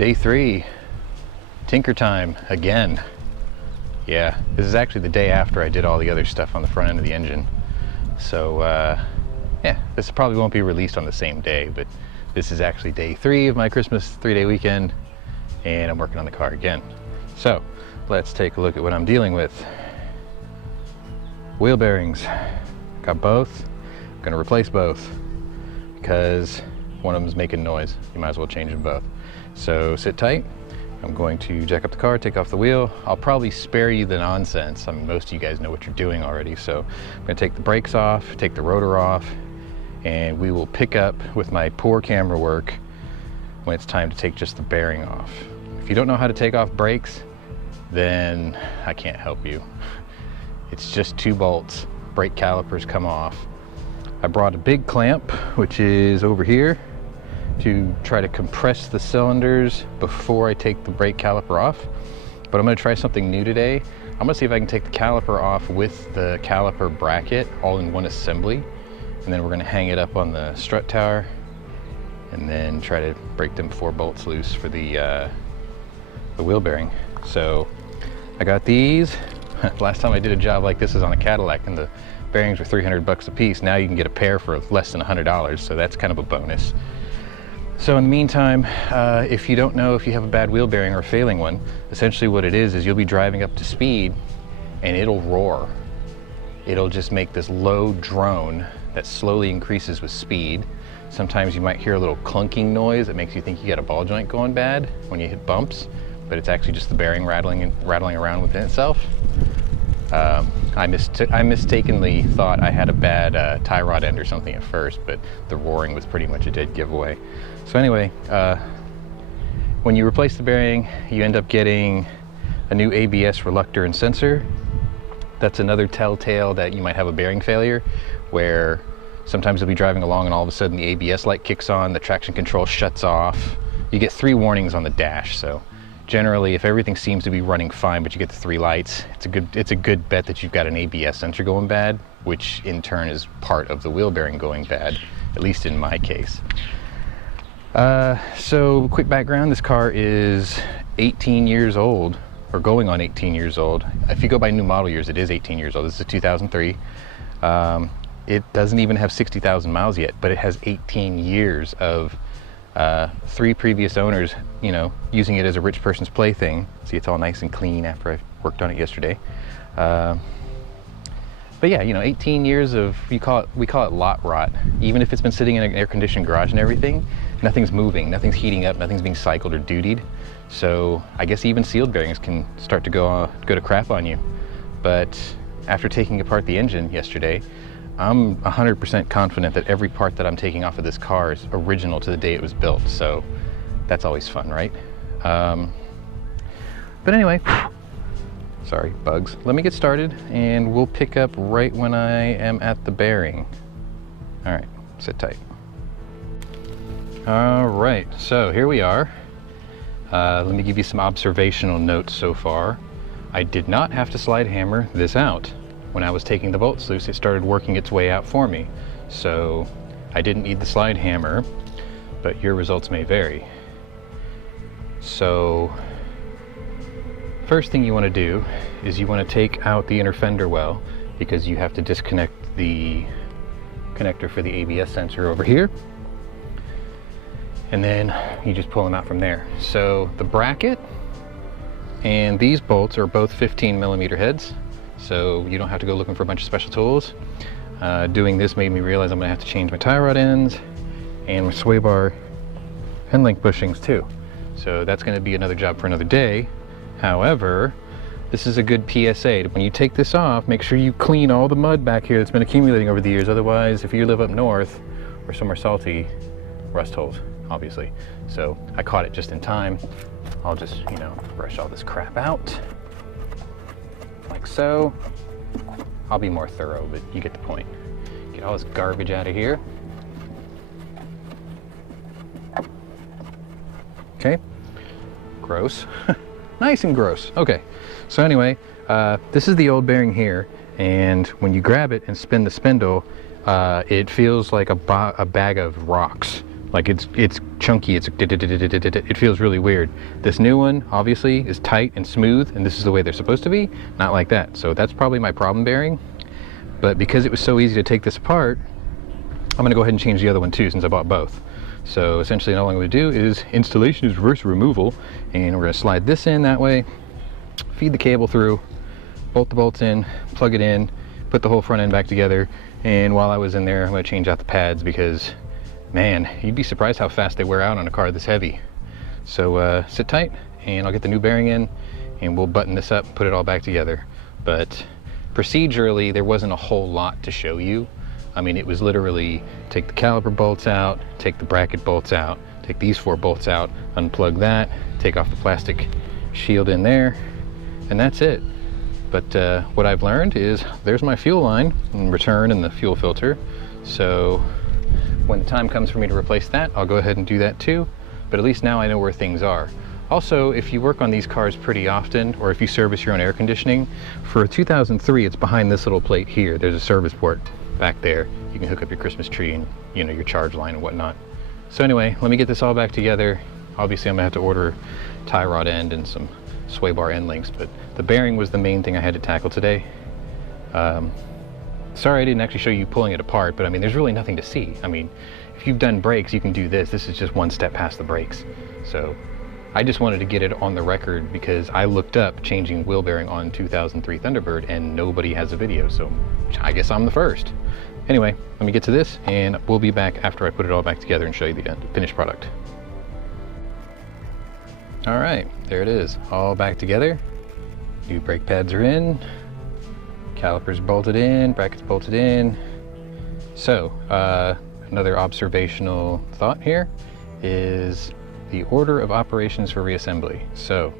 Day 3, tinker time again. Yeah, this is actually the day after I did all the other stuff on the front end of the engine. So yeah, this probably won't be released on the same day, but this is actually day 3 of my Christmas 3-day weekend, and I'm working on the car again. So let's take a look at what I'm dealing with. Wheel bearings, got both. I'm gonna replace both because one of them is making noise. You might as well change them both. So sit tight. I'm going to jack up the car, take off the wheel. I'll probably spare you the nonsense. I mean, most of you guys know what you're doing already. So I'm gonna take the brakes off, take the rotor off, and we will pick up with my poor camera work when it's time to take just the bearing off. If you don't know how to take off brakes, then I can't help you. It's just 2 bolts, brake calipers come off. I brought a big clamp, which is over here, to try to compress the cylinders before I take the brake caliper off. But I'm gonna try something new today. I'm gonna see if I can take the caliper off with the caliper bracket all in one assembly. And then we're gonna hang it up on the strut tower and then try to break them 4 bolts loose for the wheel bearing. So I got these. Last time I did a job like this was on a Cadillac and the bearings were 300 bucks a piece. Now you can get a pair for less than $100, so that's kind of a bonus. So in the meantime, if you don't know if you have a bad wheel bearing or a failing one, essentially what it is you'll be driving up to speed and it'll roar. It'll just make this low drone that slowly increases with speed. Sometimes you might hear a little clunking noise that makes you think you got a ball joint going bad when you hit bumps, but it's actually just the bearing rattling around within itself. I mistakenly thought I had a bad tie rod end or something at first, but the roaring was pretty much a dead giveaway. So anyway, when you replace the bearing, you end up getting a new ABS reluctor and sensor. That's another telltale that you might have a bearing failure, where sometimes you'll be driving along and all of a sudden the ABS light kicks on, the traction control shuts off. You get 3 warnings on the dash, so generally, if everything seems to be running fine, but you get the 3 lights, it's a good bet that you've got an ABS sensor going bad, which in turn is part of the wheel bearing going bad, at least in my case. So quick background, this car is 18 years old, or going on 18 years old. If you go by new model years, it is 18 years old. This is a 2003. It doesn't even have 60,000 miles yet, but it has 18 years of 3 previous owners, you know, using it as a rich person's plaything. See, it's all nice and clean after I worked on it yesterday. But yeah, you know, 18 years of, we call it lot rot. Even if it's been sitting in an air-conditioned garage and everything, nothing's moving, nothing's heating up, nothing's being cycled or dutied. So I guess even sealed bearings can start to go to crap on you. But after taking apart the engine yesterday, I'm 100% confident that every part that I'm taking off of this car is original to the day it was built, so that's always fun, right? But anyway, sorry, bugs. Let me get started and we'll pick up right when I am at the bearing. All right, sit tight. All right, so here we are. Let me give you some observational notes so far. I did not have to slide hammer this out. When I was taking the bolts loose, it started working its way out for me. So I didn't need the slide hammer, but your results may vary. So first thing you want to do is you want to take out the inner fender well, because you have to disconnect the connector for the ABS sensor over here. And then you just pull them out from there. So the bracket and these bolts are both 15mm heads. So you don't have to go looking for a bunch of special tools. Doing this made me realize I'm gonna have to change my tie rod ends and my sway bar end link bushings too. So that's gonna be another job for another day. However, this is a good PSA. When you take this off, make sure you clean all the mud back here that's been accumulating over the years. Otherwise, if you live up north or somewhere salty, rust holes, obviously. So I caught it just in time. I'll just, you know, brush all this crap out. Like so. I'll be more thorough, but you get the point. Get all this garbage out of here. Okay, gross. Nice and gross. Okay, so anyway, this is the old bearing here, and when you grab it and spin the spindle, it feels like a bag of rocks. Like it's chunky. It feels really weird. This new one obviously is tight and smooth, and this is the way they're supposed to be, not like that. So that's probably my problem bearing. But because it was so easy to take this apart, I'm gonna go ahead and change the other one too, since I bought both. So essentially all I'm gonna do is installation is reverse removal, and we're gonna slide this in that way, feed the cable through, bolt the bolts in, plug it in, put the whole front end back together. And while I was in there, I'm gonna change out the pads because, man, you'd be surprised how fast they wear out on a car this heavy. So sit tight and I'll get the new bearing in and we'll button this up and put it all back together. But procedurally, there wasn't a whole lot to show you. I mean, it was literally take the caliper bolts out, take the bracket bolts out, take these 4 bolts out, unplug that, take off the plastic shield in there, and that's it. But what I've learned is there's my fuel line and return and the fuel filter. So when the time comes for me to replace that, I'll go ahead and do that too. But at least now I know where things are. Also, if you work on these cars pretty often, or if you service your own air conditioning, for a 2003, it's behind this little plate here. There's a service port back there. You can hook up your Christmas tree and, you know, your charge line and whatnot. So anyway, let me get this all back together. Obviously, I'm gonna have to order tie rod end and some sway bar end links, but the bearing was the main thing I had to tackle today. Sorry I didn't actually show you pulling it apart, but I mean, there's really nothing to see. I mean, if you've done brakes, you can do this. This is just one step past the brakes. So I just wanted to get it on the record because I looked up changing wheel bearing on 2003 Thunderbird and nobody has a video, so I guess I'm the first. Anyway, let me get to this and we'll be back after I put it all back together and show you the finished product. All right, there it is, all back together. New brake pads are in, calipers bolted in, brackets bolted in. So another observational thought here is the order of operations for reassembly. So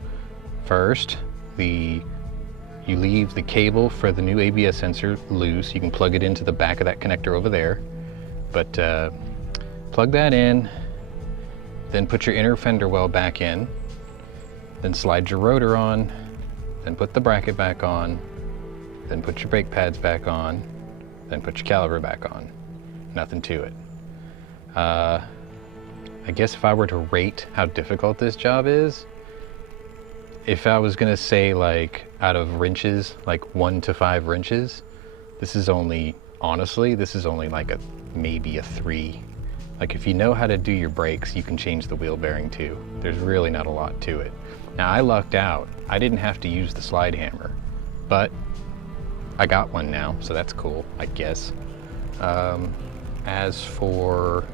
first, you leave the cable for the new ABS sensor loose. You can plug it into the back of that connector over there, but plug that in, then put your inner fender well back in, then slide your rotor on, then put the bracket back on, then put your brake pads back on, then put your caliper back on. Nothing to it. I guess if I were to rate how difficult this job is, if I was gonna say like out of wrenches, like 1 to 5 wrenches, this is only, honestly, this is only like maybe a 3. Like if you know how to do your brakes, you can change the wheel bearing too. There's really not a lot to it. Now I lucked out. I didn't have to use the slide hammer, but I got one now, so that's cool, I guess. As for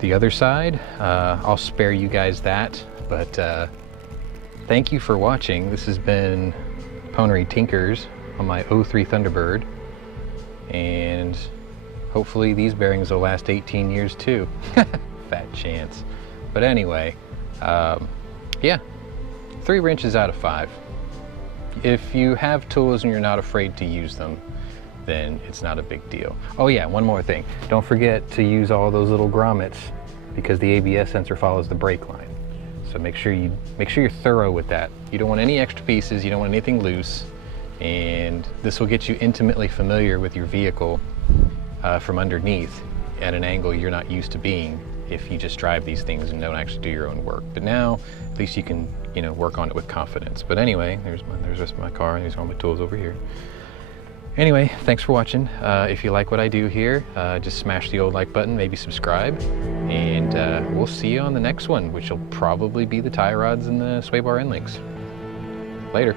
the other side, I'll spare you guys that, but thank you for watching. This has been Pwnery Tinkers on my 03 Thunderbird, and hopefully these bearings will last 18 years too. Fat chance. But anyway, yeah, 3 wrenches out of 5. If you have tools and you're not afraid to use them, then it's not a big deal. Oh yeah, one more thing. Don't forget to use all those little grommets because the ABS sensor follows the brake line. So make sure you're thorough with that. You don't want any extra pieces, you don't want anything loose, and this will get you intimately familiar with your vehicle from underneath at an angle you're not used to being if you just drive these things and don't actually do your own work. But now, at least you can, you know, work on it with confidence. But anyway, there's the rest of my car, and there's all my tools over here. Anyway, thanks for watching. If you like what I do here, just smash the old like button, maybe subscribe, and we'll see you on the next one, which will probably be the tie rods and the sway bar end links. Later.